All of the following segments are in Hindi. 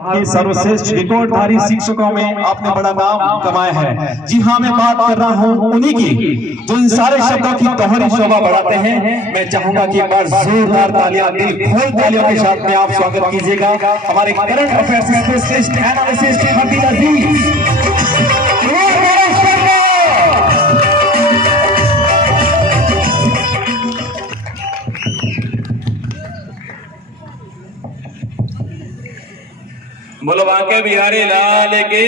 की सर्वश्रेष्ठ रिकॉर्डधारी शिक्षकों में आपने बड़ा नाम कमाया है। जी हाँ, मैं बात कर रहा हूँ उन्हीं की जो इन सारे शब्दों की दोहरी शोभा बढ़ाते हैं। मैं चाहूंगा कि एक बार जोरदार तालियां, दिल खोल तालियों के साथ में आप स्वागत कीजिएगा हमारे करंट अफेयर्स स्पेशलिस्ट एनालिसिस्ट हबीब अजीज। बोलो बांके बिहारी लाल की।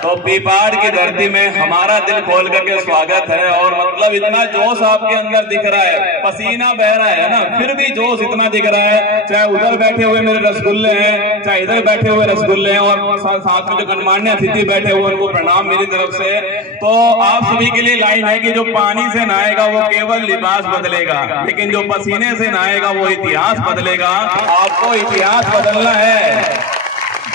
तो पीपाड़ की धरती में हमारा दिल खोल करके स्वागत है। और मतलब इतना जोश आपके अंदर दिख रहा है, पसीना बह रहा है ना, फिर भी जोश इतना दिख रहा है। चाहे उधर बैठे हुए मेरे रसगुल्ले हैं, चाहे इधर बैठे हुए रसगुल्ले हैं, और साथ में जो गणमान्य अतिथि बैठे हुए उनको प्रणाम मेरी तरफ से। तो आप सभी के लिए लाइन है कि जो पानी से नहाएगा वो केवल लिबास बदलेगा, लेकिन जो पसीने से नहाएगा वो इतिहास बदलेगा। आपको इतिहास बदलना है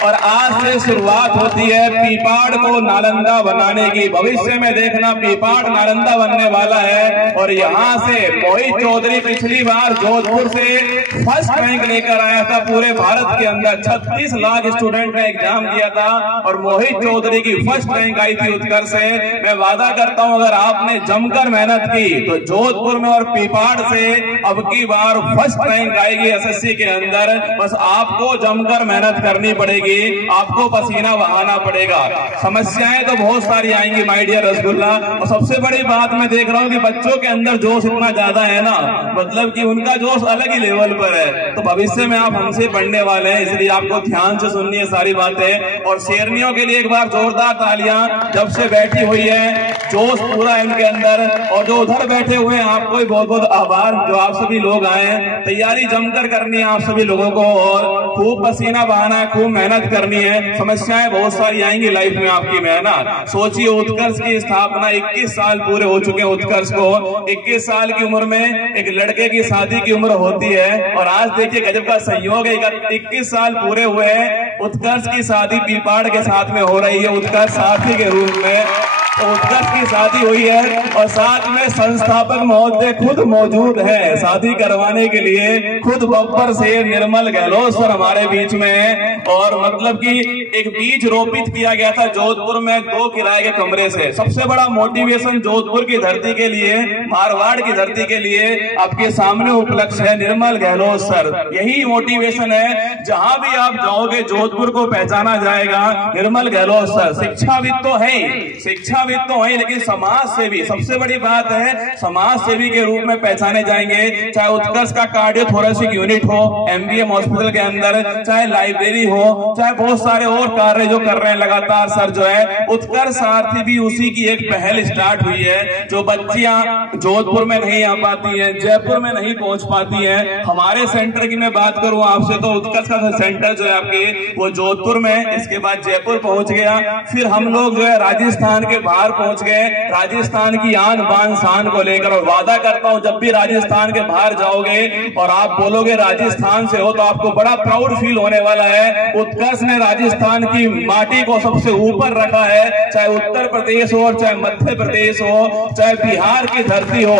और आज से शुरुआत होती है पीपाड़ को नालंदा बनाने की। भविष्य में देखना पीपाड़ नालंदा बनने वाला है। और यहाँ से मोहित चौधरी पिछली बार जोधपुर से फर्स्ट रैंक लेकर आया था। पूरे भारत के अंदर 36 लाख स्टूडेंट ने एग्जाम दिया था और मोहित चौधरी की फर्स्ट रैंक आई थी उत्कर्ष से। मैं वादा करता हूँ अगर आपने जमकर मेहनत की तो जोधपुर में और पीपाड़ से अब की बार फर्स्ट रैंक आएगी एसएससी के अंदर। बस आपको जमकर मेहनत करनी पड़ेगी, आपको पसीना बहाना पड़ेगा। समस्याएं तो बहुत सारी आएंगी माय डियर रसगुल्ला। और सबसे बड़ी बात मैं देख रहा हूँ कि बच्चों के अंदर जोश इतना ज्यादा है ना, मतलब कि उनका जोश अलग ही लेवल पर है। तो भविष्य में आप हमसे पढ़ने वाले हैं, इसलिए आपको ध्यान से सुननी है सारी बातें। और शेरनियों के लिए एक बार जोरदार तालियां, जब से बैठी हुई है जोश पूरा है इनके अंदर। और जो उधर बैठे हुए हैं आपको भी बहुत बहुत आभार जो आप सभी लोग आए। तैयारी जमकर करनी है आप सभी लोगों को और खूब पसीना बहाना है, खूब मेहनत करनी है। समस्याएं बहुत सारी आएंगी लाइफ में आपकी में, है ना। सोचिए उत्कर्ष की स्थापना 21 साल पूरे हो चुके हैं उत्कर्ष को। 21 साल की उम्र में एक लड़के की शादी की उम्र होती है और आज देखिए गजब का संयोग है, 21 साल पूरे हुए हैं, उत्कर्ष की शादी पीपाड़ के साथ में हो रही है, उत्कर्ष साथी के रूप में। तो उत्कर्ष की शादी हुई है और साथ में संस्थापक महोदय खुद मौजूद है शादी करवाने के लिए। खुद बब्बर शेर निर्मल गहलोत सर हमारे बीच में है। और मतलब कि एक बीज रोपित किया गया था जोधपुर में 2 किराए के कमरे से। सबसे बड़ा मोटिवेशन जोधपुर की धरती के लिए, मारवाड़ की धरती के लिए आपके सामने उपलक्ष्य है निर्मल गहलोत सर। यही मोटिवेशन है, जहां भी आप जाओगे जोधपुर को पहचाना जाएगा निर्मल गहलोत सर। शिक्षाविद तो है, शिक्षाविद तो है, लेकिन समाज सेवी, सबसे बड़ी बात है समाज सेवी के रूप में पहचाने जाएंगे। चाहे उत्कर्ष का कार्डियोथोरेसिक यूनिट हो एमबीएम हॉस्पिटल के अंदर, चाहे लाइब्रेरी हो, चाहे बहुत सारे और कार्य जो कर रहे हैं लगातार सर जो है। उत्कर्ष सारथी भी उसी की एक पहल स्टार्ट हुई है। जो बच्चियां जोधपुर में नहीं आ पाती हैं, जयपुर में नहीं पहुंच पाती हैं, हमारे सेंटर की मैं बात करूं आपसे तो उत्कर्ष का सेंटर जो है आपके वो जोधपुर में, इसके बाद जयपुर पहुंच गया। फिर हम लोग जो है राजस्थान के बाहर पहुंच गए, राजस्थान की आन बान शान को लेकर। और वादा करता हूं जब भी राजस्थान के बाहर जाओगे और आप बोलोगे राजस्थान से हो तो आपको बड़ा प्राउड फील होने वाला है। उत्कर्ष ने राजस्थान की माटी को सबसे ऊपर रखा है, चाहे उत्तर प्रदेश हो और चाहे मध्य प्रदेश हो, चाहे बिहार की धरती हो।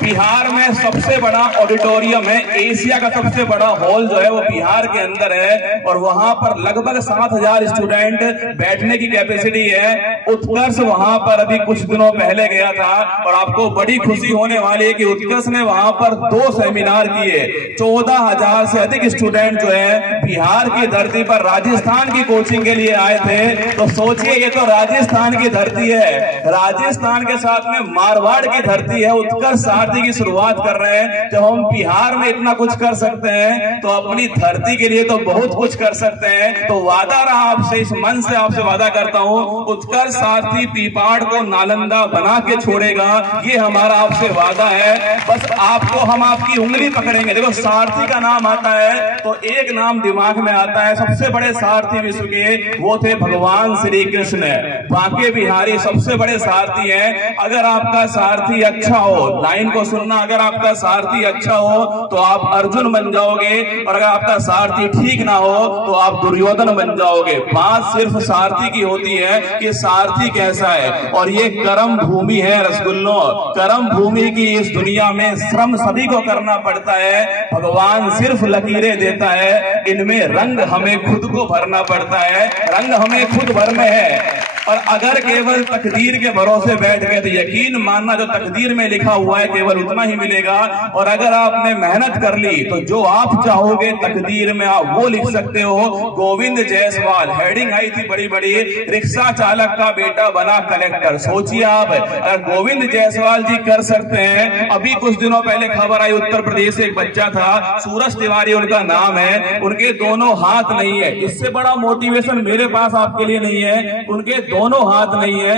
बिहार में सबसे बड़ा ऑडिटोरियम है, एशिया का सबसे बड़ा हॉल जो है वो बिहार के अंदर है और वहां पर लगभग 7000 स्टूडेंट बैठने की कैपेसिटी है। उत्कर्ष वहां पर अभी कुछ दिनों पहले गया था और आपको बड़ी खुशी होने वाली है कि उत्कर्ष ने वहां पर 2 सेमिनार किए। 14,000 से अधिक स्टूडेंट जो है बिहार की धरती पर राजस्थान की कोचिंग के लिए आए थे। तो सोचिए ये तो राजस्थान की धरती है, राजस्थान के साथ में मारवाड़ की धरती है। उत्कर्ष सारथी की शुरुआत कर रहे हैं। जब हम बिहार में इतना कुछ कर सकते हैं तो अपनी धरती के लिए तो बहुत कुछ कर सकते हैं। तो वादा रहा आपसे, इस मन से आपसे वादा करता हूं उत्कर्ष सारथी पीपाड़ को नालंदा बना के छोड़ेगा, ये हमारा आपसे वादा है। बस आपको हम आपकी उंगली पकड़ेंगे। देखो सारथी का नाम आता है तो एक नाम दिमाग में आता है, सबसे बड़े सारथी विश्व के वो थे भगवान श्री कृष्ण। बांके बिहारी सबसे बड़े सारथी हैं। अगर आपका सारथी अच्छा हो, लाइन को सुनना, अगर आपका सारथी अच्छा हो तो आप अर्जुन बन जाओगे और अगर आपका सारथी ठीक ना हो तो आप दुर्योधन बन जाओगे। बात सिर्फ सारथी की होती है कि सारथी कैसा है। और ये कर्म भूमि है रसगुल्लों। कर्म भूमि की इस दुनिया में श्रम सभी को करना पड़ता है। भगवान सिर्फ लकीरें देता है, इनमें रंग हमें खुद को भरना पड़ता है, रंग हमें खुद भरने हैं। और अगर केवल तकदीर के भरोसे बैठ गए तो यकीन मानना जो तकदीर में लिखा हुआ है केवल उतना ही मिलेगा। और अगर आपने मेहनत कर ली तो जो आप चाहोगे तकदीर में आप वो लिख सकते हो। गोविंद जायसवाल हेडिंग आई थी बड़ी बड़ी, रिक्शा चालक का बेटा बना कलेक्टर। सोचिए आप, अगर गोविंद जायसवाल जी कर सकते हैं। अभी कुछ दिनों पहले खबर आई उत्तर प्रदेश से एक बच्चा था, सूरज तिवारी उनका नाम है, उनके दोनों हाथ नहीं है। इससे बड़ा मोटिवेशन मेरे पास आपके लिए नहीं है। उनके दोनों हाथ नहीं है,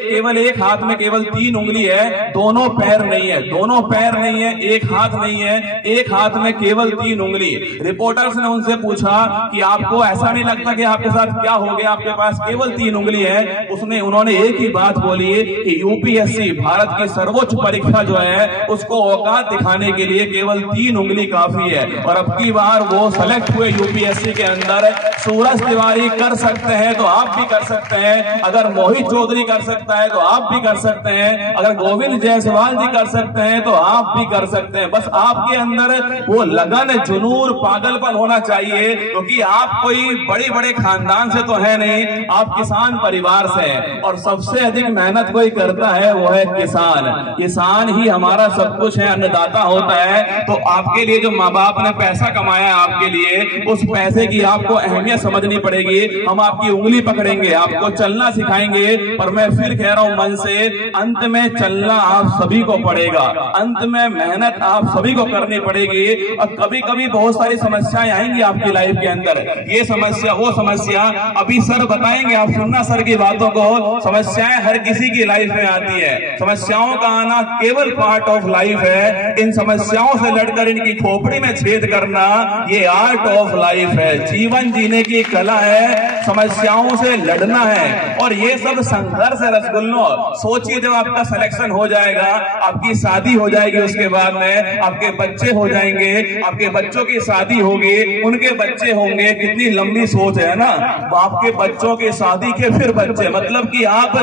केवल एक हाथ में केवल 3 उंगली है, दोनों पैर नहीं है, दोनों पैर नहीं है, एक हाथ नहीं है, एक हाथ में केवल 3 उंगली। रिपोर्टर्स ने उनसे पूछा कि आपको ऐसा नहीं लगता कि आपके साथ क्या हो गया, आपके पास केवल 3 उंगली है। उन्होंने एक ही बात बोली कि यूपीएससी भारत की सर्वोच्च परीक्षा जो है उसको औकात दिखाने के लिए केवल 3 उंगली काफी है। और अब की बार वो सेलेक्ट हुए यूपीएससी के अंदर। सूरज तिवारी कर सकते हैं तो आप भी कर सकते हैं, अगर मोहित चौधरी कर सकता है तो आप भी कर सकते हैं, अगर गोविंद जायसवाल जी कर सकते हैं तो आप भी कर सकते हैं। बस आपके अंदर वो लगन, जुनून, पागलपन होना चाहिए, क्योंकि आप कोई बड़े बड़े खानदान से तो है नहीं, आप किसान परिवार से हैं। और सबसे अधिक मेहनत कोई करता है वो है किसान। किसान ही हमारा सब कुछ है, अन्नदाता होता है। तो आपके लिए जो माँ बाप ने पैसा कमाया है आपके लिए, उस पैसे की आपको अहमियत समझनी पड़ेगी। हम आपकी उंगली पकड़ेंगे, आपको चलना सिखाएंगे, पर मैं फिर कह रहा हूं मन से, अंत में चलना आप सभी को पड़ेगा, अंत में मेहनत आप सभी को करनी पड़ेगी। और कभी कभी बहुत सारी समस्याएं आएंगी आपकी लाइफ के अंदर, ये समस्या वो समस्या, अभी सर बताएंगे, आप सुनना सर की बातों को। समस्याएं हर किसी की लाइफ में आती है, समस्याओं का आना केवल पार्ट ऑफ लाइफ है। इन समस्याओं से लड़कर इनकी खोपड़ी में छेद करना ये आर्ट ऑफ लाइफ है, जीवन जीने की कला है, समस्याओं से लड़ना है। और ये सब संघर्ष है रसगुल्लों। सोचिए जब आपका सिलेक्शन हो जाएगा, आपकी शादी हो जाएगी, उसके बाद में आपके बच्चे हो जाएंगे, आपके बच्चों की शादी होगी, उनके बच्चे होंगे, कितनी लंबी सोच है ना। आपके बच्चों की शादी के फिर बच्चे, मतलब कि आप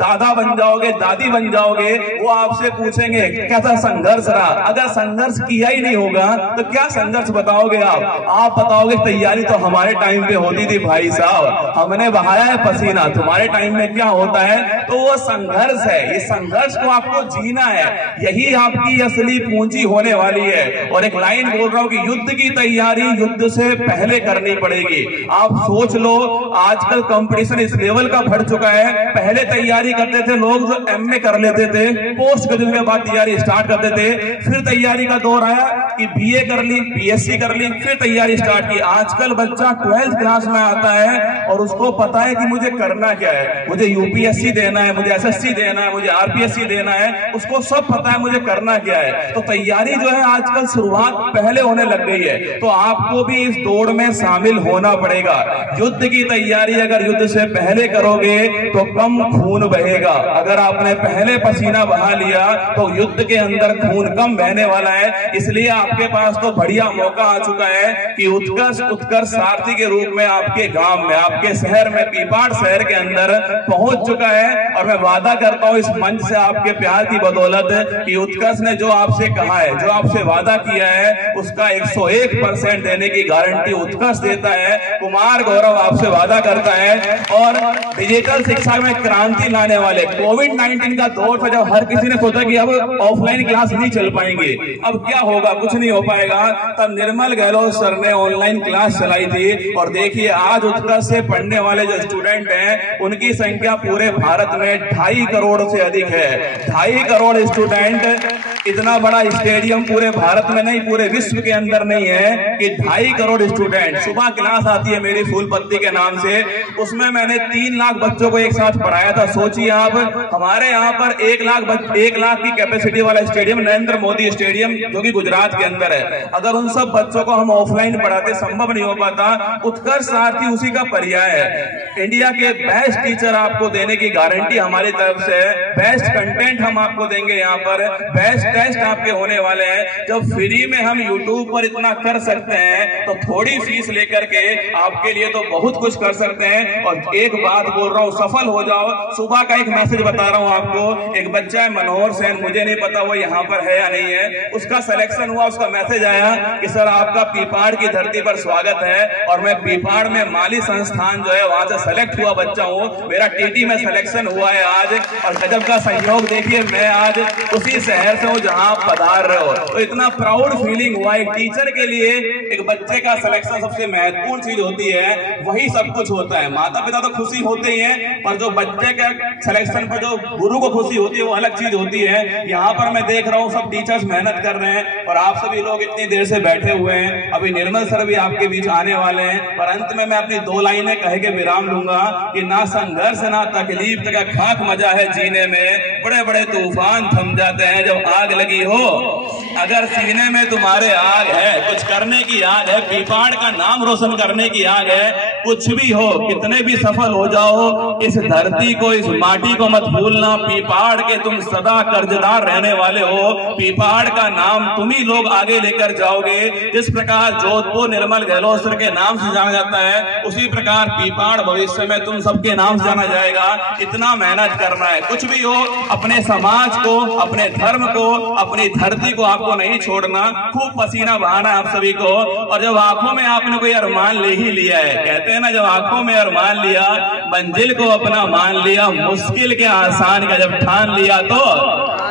दादा बन जाओगे, दादी बन जाओगे, वो आपसे पूछेंगे कैसा संघर्ष रहा। अगर संघर्ष किया ही नहीं होगा तो क्या संघर्ष बताओगे आप बताओगे तैयारी तो हमारे टाइम पे होती थी भाई साहब, हमने बहाया है पसीना, तुम्हारे टाइम में क्या होता है। तो वो संघर्ष है, इस संघर्ष को आपको जीना है, यही आपकी असली पूंजी होने वाली है। और एक लाइन बोल रहा हूं कि युद्ध की तैयारी युद्ध से पहले करनी पड़ेगी। आप सोच लो, आजकल कंपटीशन इस लेवल का बढ़ चुका है। पहले तैयारी करते थे लोग जो एमए कर लेते थे, पोस्ट ग्रेजुएशन के बाद तैयारी स्टार्ट करते थे, फिर तैयारी का दौर आया कि बीए कर ली, बीएससी कर ली, फिर तैयारी स्टार्ट की। आजकल बच्चा 12th क्लास में आता है और उसको पता है कि मुझे करना क्या है, मुझे यूपीएससी देना है, मुझे एसएससी देना है, मुझे आरपीएससी देना है, उसको सब पता है मुझे करना क्या है। तो तैयारी जो है आजकल शुरुआत पहले होने लग गई है। तो आपको भी इस दौड़ में शामिल होना पड़ेगा। युद्ध की तैयारी अगर युद्ध से पहले करोगे तो कम खून बहेगा, अगर आपने पहले पसीना बहा लिया तो युद्ध के अंदर खून कम बहने वाला है। इसलिए आपके पास तो बढ़िया मौका आ चुका है कि उत्कर्ष सारथी के रूप में आपके गांव में, आपके शहर में, पीपाड़ शहर के अंदर पहुंच चुका है। और मैं वादा करता हूं इस मंच से आपके प्यार की बदौलत कि उत्कर्ष ने जो आपसे कहा है, जो आपसे वादा किया है, उसका 101% देने की गारंटी उत्कर्ष देता है। कुमार गौरव आपसे वादा करता है। और डिजिटल शिक्षा में क्रांति लाने वाले, कोविड-19 का दौर था जब हर किसी ने सोचा कि अब ऑफलाइन क्लास नहीं चल पाएंगे, अब क्या होगा, कुछ नहीं हो पाएगा, तब निर्मल गहलोत सर ने ऑनलाइन क्लास चलाई थी। और देखिए आज उत्कर्ष से पढ़ने वाले जो स्टूडेंट हैं उनकी संख्या पूरे भारत में 2.5 करोड़ से अधिक है। 2.5 करोड़ स्टूडेंट, इतना बड़ा स्टेडियम पूरे भारत में नहीं, पूरे विश्व के अंदर नहीं है कि 2.5 करोड़ स्टूडेंट। सुबह क्लास आती है मेरी फूलपत्ती के नाम से, उसमें मैंने 3 लाख बच्चों को एक साथ पढ़ाया था। सोचिए आप, हमारे यहाँ पर 1 लाख की कैपेसिटी वाला स्टेडियम नरेंद्र मोदी स्टेडियम जो कि गुजरात के अंदर है, अगर उन सब बच्चों को हम ऑफलाइन पढ़ाते संभव नहीं हो पाता। उत्कर्ष सारथी उसी का पर्याय है। इंडिया के बेस्ट टीचर आपको देने की गारंटी हमारी तरफ से है, बेस्ट कंटेंट हम आपको देंगे यहाँ पर, बेस्ट टेस्ट आपके होने वाले हैं। जब फ्री में हम यूट्यूब पर इतना कर सकते हैं तो थोड़ी फीस लेकर के आपके लिए तो बहुत कुछ कर सकते हैं। और एक बात बोल रहा हूँ, सफल हो जाओ। सुबह का एक मैसेज बता रहा हूँ आपको, एक बच्चा है मनोहर सेन, मुझे नहीं पता वो यहाँ पर है या नहीं है, उसका सिलेक्शन हुआ, उसका मैसेज आया कि सर आपका पीपाड़ की धरती पर स्वागत है। और मैं पीपाड़ में माली संस्थान जो है वहां से सेलेक्ट हुआ बच्चा हूँ, मेरा टीटी में सिलेक्शन हुआ है आज। और गजब का सहयोग देखिए, मैं आज उसी शहर से हूँ जहाँ आप पधार रहे हो, तो इतना प्राउड फीलिंग हुआ। एक टीचर के लिए एक बच्चे का सिलेक्शन सबसे महत्वपूर्ण चीज होती है, वही सब कुछ होता है। माता पिता तो खुशी होते ही हैं, पर जो बच्चे के सिलेक्शन पर जो गुरु को खुशी होती है वो अलग चीज होती है। यहाँ पर मैं देख रहा हूँ सब टीचर्स मेहनत कर रहे हैं और आप सभी लोग इतनी देर से बैठे हुए हैं। अभी निर्मल सर भी आपके बीच आने वाले हैं, पर अंत में मैं अपनी 2 लाइनें कह के विराम लूंगा कि ना संघर्ष ना तकलीफ का खाक मजा है जीने में, बड़े बड़े तूफान थम जाते हैं जब आग लगी हो। अगर सीने में तुम्हारे आग है, कुछ करने की आग है, पीपाड़ का नाम रोशन करने की आग है, कुछ भी हो, कितने भी सफल हो जाओ, इस धरती को, इस माटी को मत भूलना। पीपाड़ के तुम सदा कर्जदार रहने वाले हो। पीपाड़ का नाम तुम ही लोग आगे लेकर जाओगे। जिस प्रकार जोधपुर निर्मल गहलोत सर के नाम से जाना जाता है, उसी प्रकार पीपाड़ भविष्य में तुम सबके नाम से जाना जाएगा। इतना मेहनत करना है, कुछ भी हो, अपने समाज को, अपने धर्म को, अपनी धरती को आपको नहीं छोड़ना। खूब पसीना बहाना आप सभी को। और जब आंखों में आपने कोई अरमान ले ही लिया है, कहते हैं ना, जब आंखों में अरमान लिया, मंजिल को अपना मान लिया, मुश्किल के आसान का जब ठान लिया, तो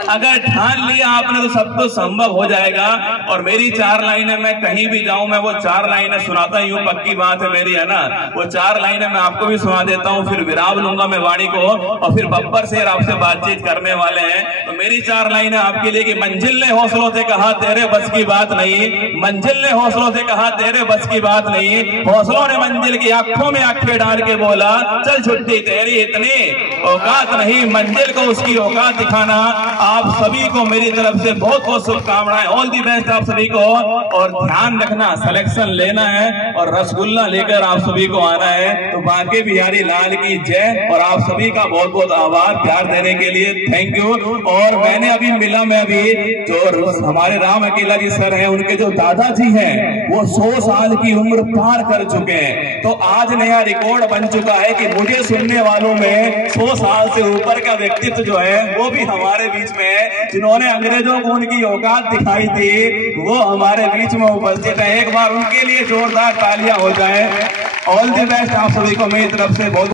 अगर ठान लिया आपने तो सब कुछ संभव हो जाएगा। और मेरी 4 लाइनें, मैं कहीं भी जाऊं मैं वो 4 लाइनें सुनाता ही हूँ, पक्की बात है मेरी, है ना। वो 4 लाइनें मैं आपको भी सुना देता हूँ, फिर विराम लूंगा मैं वाणी को, और फिर बब्बर से आपसे बातचीत करने वाले हैं। तो मेरी 4 लाइनें आपके लिए कि मंजिल ने हौसलों से कहा तेरे बस की बात नहीं, मंजिल ने हौसलों से कहा तेरे बस की बात नहीं, हौसलों ने मंजिल की आंखों में आंखें डाल के बोला चल छुट्टी तेरी इतनी औकात नहीं, मंजिल को उसकी औकात दिखाना। आप सभी को मेरी तरफ से बहुत बहुत शुभकामनाएं, ऑल दी बेस्ट आप सभी को। और ध्यान रखना, सिलेक्शन लेना है और रसगुल्ला लेकर आप सभी को आना है। तो बांके बिहारी लाल की जय। और आप सभी का बहुत बहुत आभार प्यार देने के लिए, थैंक यू। और मैंने अभी मिला, मैं अभी जो हमारे राम अकेला जी सर हैं, उनके जो दादाजी हैं वो 100 साल की उम्र पार कर चुके हैं। तो आज नया रिकॉर्ड बन चुका है कि मुझे सुनने वालों में 100 साल से ऊपर का व्यक्तित्व जो है वो भी हमारे बीच में है। जिन्होंने अंग्रेजों को उनकी औकात दिखाई थी वो हमारे बीच में उपस्थित है। एक बार उनके लिए जोरदार तालियां हो जाए। ऑल द बेस्ट आप सभी को मेरी तरफ से बहुत